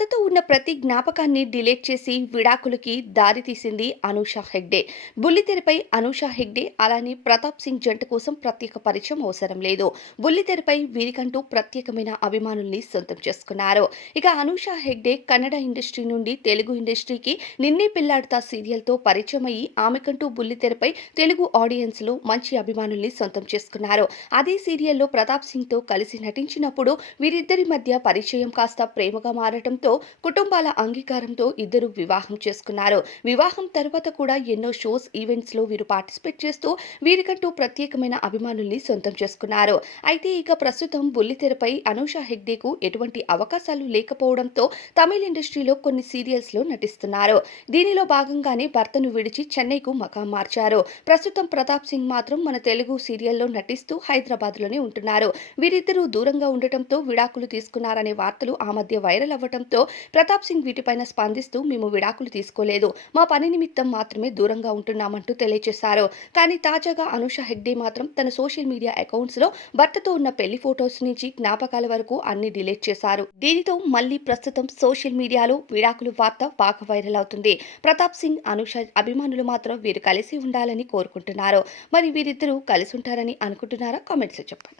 భర్తతో ఉన్న ప్రతి జ్ఞాపకాన్ని డిలీట్ చేసి విడాకులకి దారి తీసింది అనూష హెగ్డే. బుల్లితెరపై అనూష హెగ్డే అలానే ప్రతాప్ సింగ్ జంట కోసం ప్రత్యేక పరిచయం అవసరం లేదు. బుల్లితెరపై వీరికంటూ ప్రత్యేకమైన అభిమానుల్ని సొంతం చేసుకున్నారు. ఇక అనూష హెగ్డే కన్నడ ఇండస్ట్రీ నుండి తెలుగు ఇండస్ట్రీకి నిన్నే పిల్లాడుతా సీరియల్తో పరిచయం అయ్యి ఆమెకంటూ బుల్లితెరపై తెలుగు ఆడియన్స్లో మంచి అభిమానుల్ని సొంతం చేసుకున్నారు. అదే సీరియల్లో ప్రతాప్ సింగ్తో కలిసి నటించినప్పుడు వీరిద్దరి మధ్య పరిచయం కాస్త ప్రేమగా మారటంతో కుటుంబాల అంగీకారంతో ఇద్దరు వివాహం చేసుకున్నారు. వివాహం తర్వాత కూడా ఎన్నో షోస్ ఈవెంట్స్లో వీరు పార్టిసిపేట్ చేస్తూ వీరికంటూ ప్రత్యేకమైన అభిమానుల్ని సొంతం చేసుకున్నారు. అయితే ఇక ప్రస్తుతం బుల్లితెరపై అనూష హెగ్డేకు ఎటువంటి అవకాశాలు లేకపోవడంతో తమిళ ఇండస్ట్రీలో కొన్ని సీరియల్స్లో నటిస్తున్నారు. దీనిలో భాగంగానే భర్తను విడిచి చెన్నైకు మకాం మార్చారు. ప్రస్తుతం ప్రతాప్ సింగ్ మాత్రం మన తెలుగు సీరియల్లో నటిస్తూ హైదరాబాద్లోనే ఉంటున్నారు. వీరిద్దరూ దూరంగా ఉండటంతో విడాకులు తీసుకున్నారనే వార్తలు ఆ మధ్య వైరల్ అవ్వటంతో ప్రతాప్ సింగ్ వీటిపైన స్పందిస్తూ మేము విడాకులు తీసుకోలేదు. మా పని నిమిత్తం మాత్రమే దూరంగా ఉంటున్నామంటూ తెలియజేశారు కానీ తాజాగా అనుష హెగ్డే మాత్రం తన సోషల్ మీడియా అకౌంట్స్లో భర్తతో ఉన్న పెళ్ళి ఫోటోస్ నుంచి జ్ఞాపకాల వరకు అన్ని డిలీట్ చేశారు. దీనితో మళ్ళీ ప్రస్తుతం సోషల్ మీడియాలో విడాకులు వార్త బాగా వైరల్ అవుతుంది. ప్రతాప్ సింగ్ అనుష అభిమానులు మాత్రం వీరు కలిసి ఉండాలని కోరుకుంటున్నారు. మరి వీరిద్దరూ కలిసి ఉంటారని అనుకుంటున్నారా? కామెంట్స్ చెప్పండి.